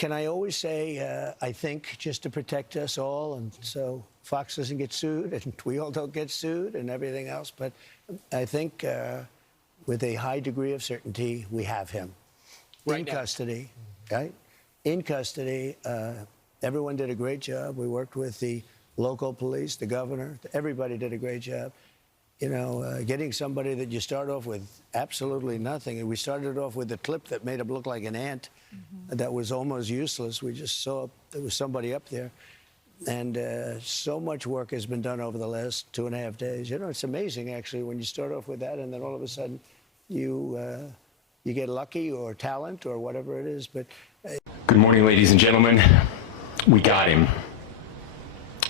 can I always say, I think, just to protect us all, and so Fox doesn't get sued, and we all don't get sued, and everything else. But I think with a high degree of certainty, we have him in custody, right? In custody. Everyone did a great job. We worked with the local police, the governor. Everybody did a great job. You know, getting somebody that you start off with absolutely nothing. And we started off with a clip that made him look like an ant that was almost useless. We just saw there was somebody up there. And so much work has been done over the last 2.5 days. You know, it's amazing, actually, when you start off with that and then all of a sudden you get lucky or talent or whatever it is. But good morning, ladies and gentlemen. We got him.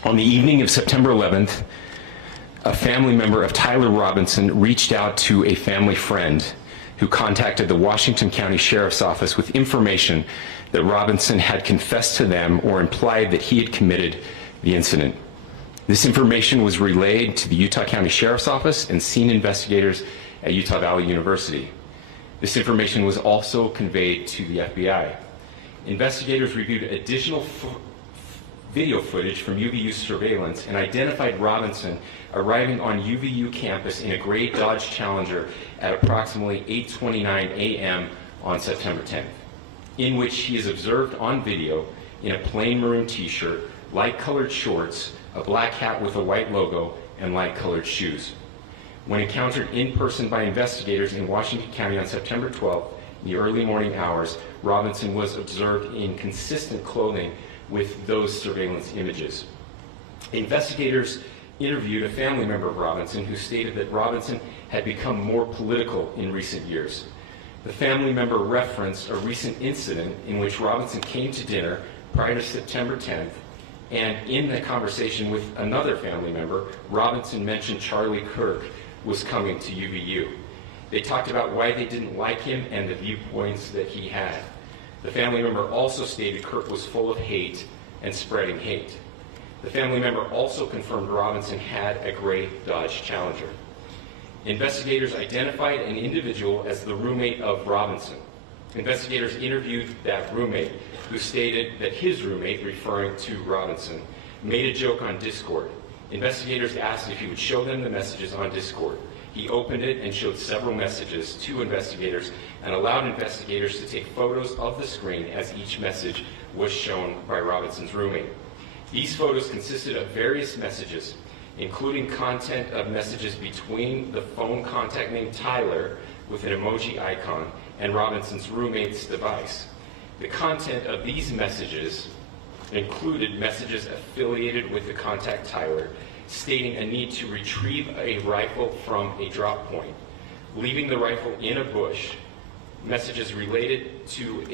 On the evening of September 11th, a family member of Tyler Robinson reached out to a family friend who contacted the Washington County Sheriff's Office with information that Robinson had confessed to them or implied that he had committed the incident. This information was relayed to the Utah County Sheriff's Office and scene investigators at Utah Valley University. This information was also conveyed to the FBI. Investigators reviewed additional video footage from UVU surveillance and identified Robinson arriving on UVU campus in a gray Dodge Challenger at approximately 8:29 a.m. on September 10th, in which he is observed on video in a plain maroon t-shirt, light-colored shorts, a black hat with a white logo, and light-colored shoes. When encountered in person by investigators in Washington County on September 12th, in the early morning hours, Robinson was observed in consistent clothing with those surveillance images. Investigators interviewed a family member of Robinson who stated that Robinson had become more political in recent years. The family member referenced a recent incident in which Robinson came to dinner prior to September 10th, and in the conversation with another family member, Robinson mentioned Charlie Kirk was coming to UVU. They talked about why they didn't like him and the viewpoints that he had. The family member also stated Kirk was full of hate and spreading hate. The family member also confirmed Robinson had a gray Dodge Challenger. Investigators identified an individual as the roommate of Robinson. Investigators interviewed that roommate, who stated that his roommate, referring to Robinson, made a joke on Discord. Investigators asked if he would show them the messages on Discord. He opened it and showed several messages to investigators and allowed investigators to take photos of the screen as each message was shown by Robinson's roommate. These photos consisted of various messages, including content of messages between the phone contact named Tyler with an emoji icon and Robinson's roommate's device. The content of these messages included messages affiliated with the contact Tyler, stating a need to retrieve a rifle from a drop point, leaving the rifle in a bush, messages related to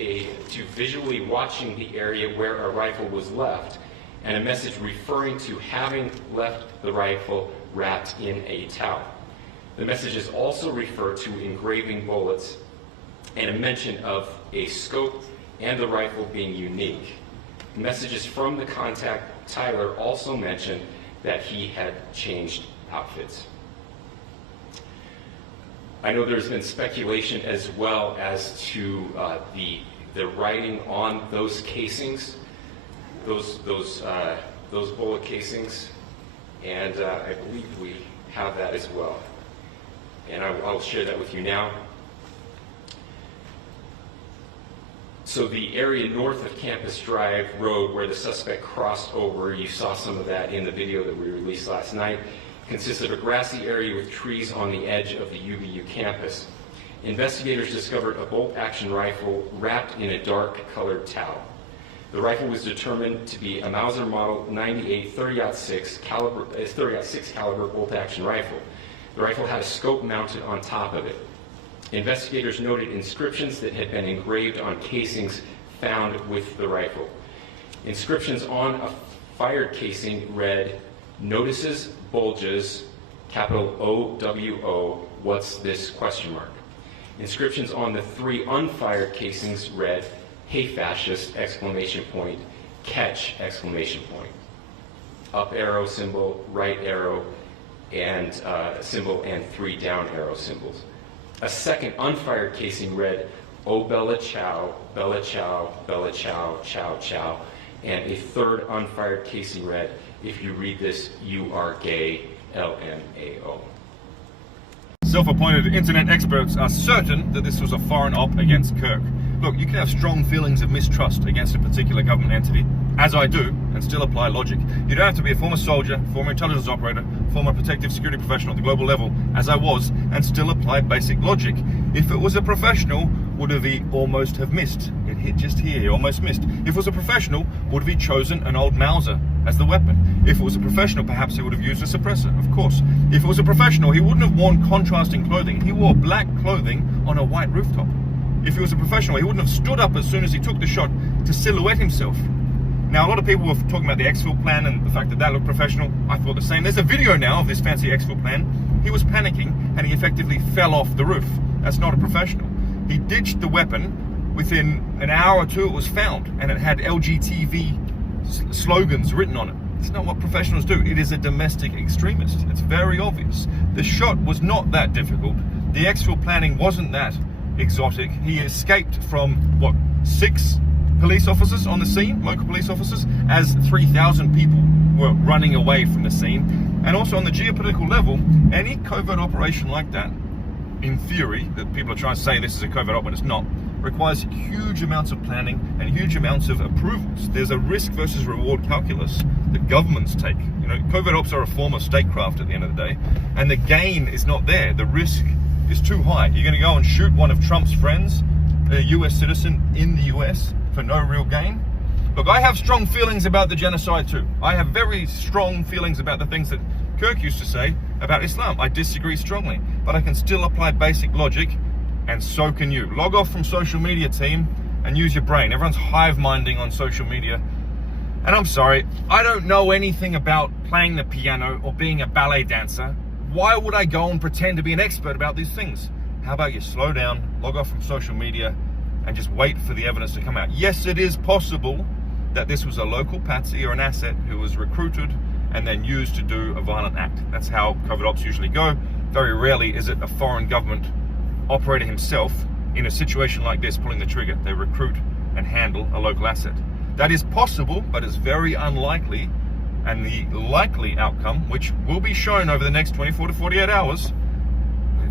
visually watching the area where a rifle was left, and a message referring to having left the rifle wrapped in a towel. The messages also refer to engraving bullets and a mention of a scope and the rifle being unique. Messages from the contact Tyler also mentioned that he had changed outfits. I know there's been speculation as well as to the writing on those casings, those bullet casings, and I believe we have that as well. And I'll share that with you now. So the area north of Campus Drive Road where the suspect crossed over, you saw some of that in the video that we released last night, consists of a grassy area with trees on the edge of the UVU campus. Investigators discovered a bolt-action rifle wrapped in a dark-colored towel. The rifle was determined to be a Mauser Model 98 30-06 caliber bolt-action rifle. The rifle had a scope mounted on top of it. Investigators noted inscriptions that had been engraved on casings found with the rifle. Inscriptions on a fired casing read, "Notices, bulges, capital O-W-O, what's this, question mark." Inscriptions on the 3 unfired casings read, "Hey fascist, exclamation point, catch, exclamation point." Up arrow symbol, right arrow, and symbol, and 3 down arrow symbols. A second unfired casing read, oh Bella Ciao, Bella Ciao, Bella Ciao, Ciao Ciao, and a third unfired Casey read, if you read this, you are gay, LMAO. Self-appointed internet experts are certain that this was a foreign op against Kirk. Look, you can have strong feelings of mistrust against a particular government entity, as I do, and still apply logic. You don't have to be a former soldier, former intelligence operator, former protective security professional at the global level, as I was, and still apply basic logic. If it was a professional, would have he almost have missed? It hit just here, he almost missed. If it was a professional, would have he chosen an old Mauser as the weapon? If it was a professional, perhaps he would have used a suppressor, of course. If it was a professional, he wouldn't have worn contrasting clothing. He wore black clothing on a white rooftop. If he was a professional, he wouldn't have stood up as soon as he took the shot to silhouette himself. Now, a lot of people were talking about the exfil plan and the fact that that looked professional. I thought the same. There's a video now of this fancy exfil plan. He was panicking and he effectively fell off the roof. That's not a professional. He ditched the weapon. Within an hour or two, it was found, and it had LGTV slogans written on it. It's not what professionals do. It is a domestic extremist. It's very obvious. The shot was not that difficult. The exfil planning wasn't that exotic. He escaped from, what, 6 police officers on the scene, local police officers, as 3,000 people were running away from the scene. And also on the geopolitical level, any covert operation like that, in theory, that people are trying to say this is a covert op, but it's not, requires huge amounts of planning and huge amounts of approvals. There's a risk versus reward calculus that governments take. You know, covert ops are a form of statecraft at the end of the day, and the gain is not there. The risk is too high. You're going to go and shoot one of Trump's friends, a US citizen in the US, for no real gain? Look, I have strong feelings about the genocide too. I have very strong feelings about the things that Kirk used to say about Islam. I disagree strongly, but I can still apply basic logic, and so can you. Log off from social media, team, and use your brain. Everyone's hive-minding on social media. And I'm sorry, I don't know anything about playing the piano or being a ballet dancer. Why would I go and pretend to be an expert about these things? How about you slow down, log off from social media, and just wait for the evidence to come out. Yes, it is possible that this was a local patsy or an asset who was recruited and then used to do a violent act. That's how covert ops usually go. Very rarely is it a foreign government operator himself in a situation like this pulling the trigger. They recruit and handle a local asset. That is possible, but it's very unlikely. And the likely outcome, which will be shown over the next 24 to 48 hours,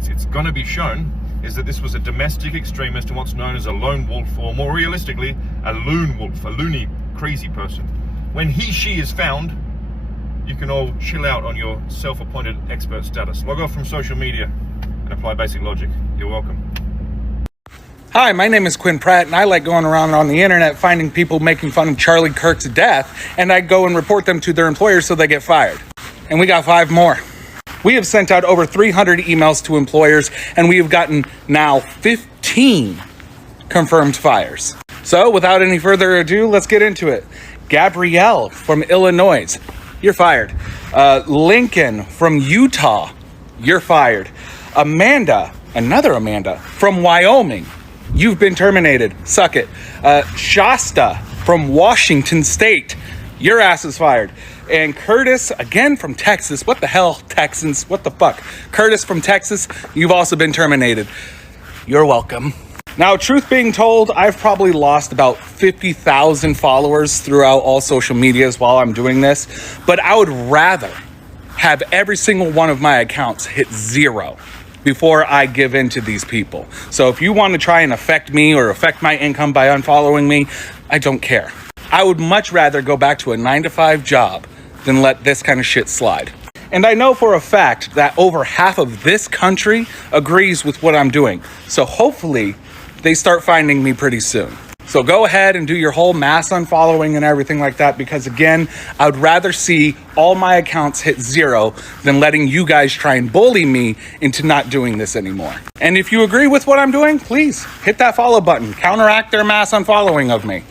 it's going to be shown, is that this was a domestic extremist and what's known as a lone wolf, or more realistically, a loon wolf, a loony, crazy person. When she is found, you can all chill out on your self-appointed expert status. Log off from social media and apply basic logic. You're welcome. Hi, my name is Quinn Pratt, and I like going around on the internet finding people making fun of Charlie Kirk's death, and I go and report them to their employers so they get fired. And we got 5 more. We have sent out over 300 emails to employers, and we have gotten now 15 confirmed fires. So without any further ado, let's get into it. Gabrielle from Illinois, you're fired. Lincoln from Utah, you're fired. Amanda, another Amanda from Wyoming, you've been terminated. Suck it. Shasta from Washington State, your ass is fired. And Curtis, again from Texas. What the hell, Texans? What the fuck? Curtis from Texas, you've also been terminated. You're welcome. Now, truth being told, I've probably lost about 50,000 followers throughout all social medias while I'm doing this, but I would rather have every single one of my accounts hit 0 before I give in to these people. So if you want to try and affect me or affect my income by unfollowing me, I don't care. I would much rather go back to a 9-to-5 job than let this kind of shit slide. And I know for a fact that over half of this country agrees with what I'm doing. So hopefully they start finding me pretty soon. So go ahead and do your whole mass unfollowing and everything like that, because again, I would rather see all my accounts hit 0 than letting you guys try and bully me into not doing this anymore. And if you agree with what I'm doing, please hit that follow button. Counteract their mass unfollowing of me.